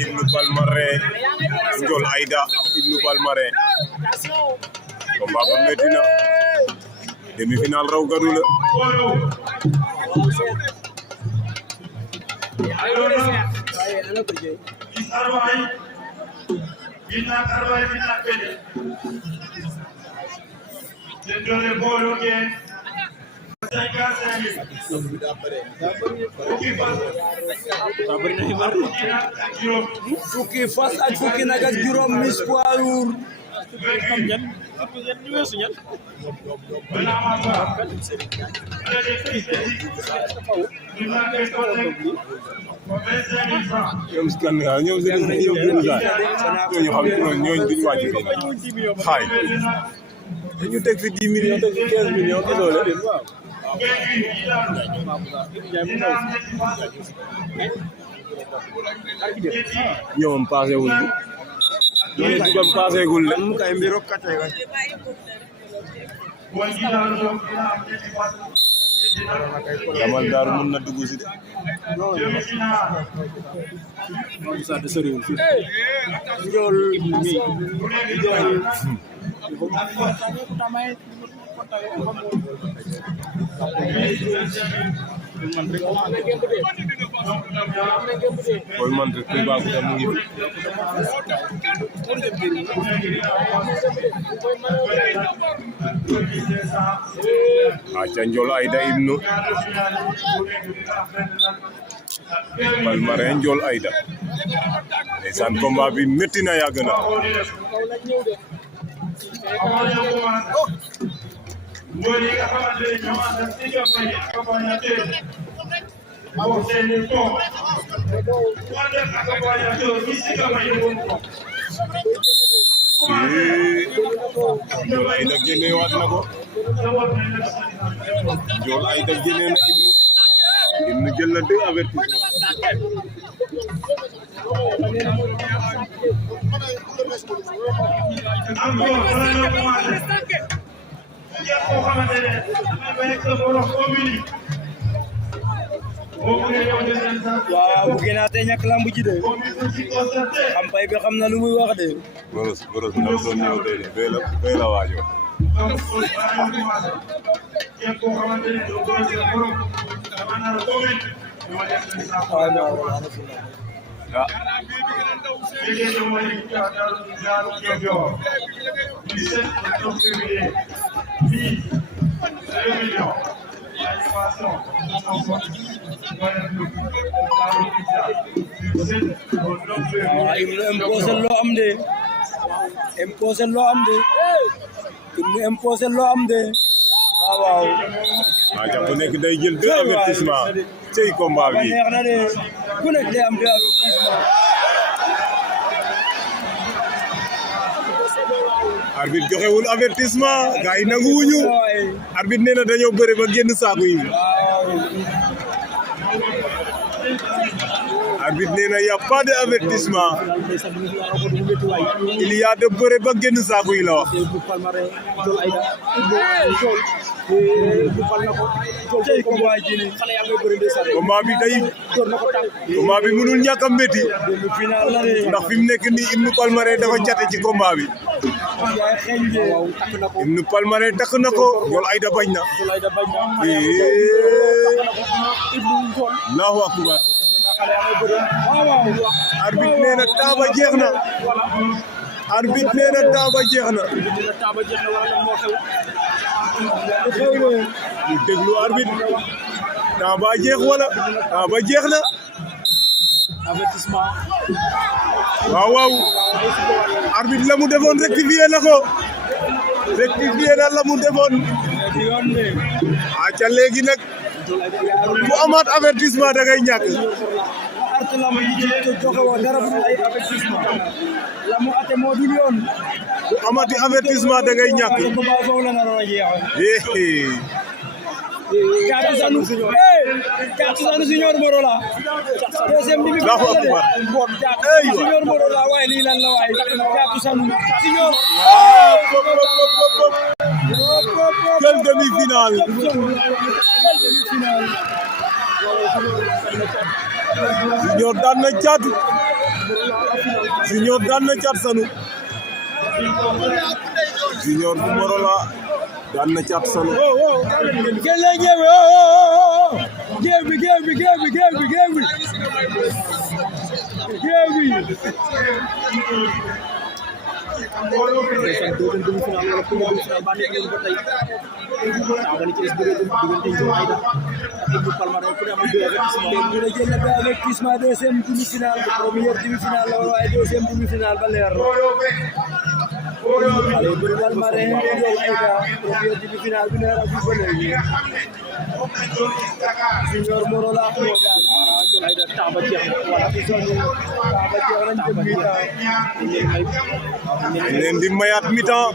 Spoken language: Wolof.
Ibnu Palmarin Ndiol Aïda Ibnu Palmarin combat ba metti na demi-finale raw gadu la fukki fas ak fukki nag ak juróom mis poids lourd ñoom scan ñoom seen ñoom duñu sax ñooñu xam ñooñu duñu wàcc xaay ñu teg fi 10 millions teg fi 15 millions gisoo leen waaw ñoom passé wul ñoom ci comme passé gul le mu kay mbiro kate ga Jamal Daaru mën na dugg si de sa de soriwul fi Ndiol mi Ndiol koy man rek Toubacouta mu ngi aca Ndiol Aïda Ibnu Palmarin Ndiol Aïda ndeysaan combat bi metti na yàgg na Ndiol Aïda génne waat na ko Ndiol Aïda génne na Ibnu jël na 2 avertissement waaw bu gënaatee ñàkk lamb ji de xam pay bi xam na lu muy wax de boros ndax doon ñëw tey de bee la waajoo imposé loo am de imposé loo am de imposé loo am de waaw waaw ku nekk day jël 2 avertissement cey combat bi neex na de ku nekk day am 2 avertissement arbitre joxewul avertissement gars yi nangu wuñu arbitre nee na dañoo bëre ba génn saaku yi arbitre nee na y a pas de avertissement il y a de bëre ba génn saaku yi la wax combat bi day combat bi mënul ñàkk a métti ndax fi mu nekk nii Ibnu Palmarin dafa cate ci combat bi Ibnu Palmarin takk na ko Ndiol Aïda bañ na Allahu akbar arbitre nee na taaba jeex na arbitre nee na taaba jeex na ñu déglu arbitre taaba jeex wala taaba jeex na avertissement waaw waaw arbitre la mu defoon rectifié na ko rectifié na la mu defoon aca léegi nag bu amaat avertissement da ngay ñàkk arte lamb yi joxe wo dara bu ay avertissement la mu ate moo dul yoon bu amati avertissement da ngay ñàkk ko ba foofu la naroon a jeexee Caatu Sanu Junior Morola deuxième bi Allahu akbar Caatu Junior Morola waaye lii lan la waaye Caatu Sanu Junior quelle demi-finale Junior daan na Caatu Junior daan na Caatu Sanu Junior bu Morola daan na Caatu Sanu gele geewi geewi avertissement deuxième demi-finale première demi-finale waaye deuxième demi-finale ba leer allez bu dal marin Ndiol Aïda première demi-finale bi leer ak ba léegi Junior Morola ko daan Ndiol Aïda taba jeex wala bi sonu taba jeex nañ ko mi leen di mayaat mi-temps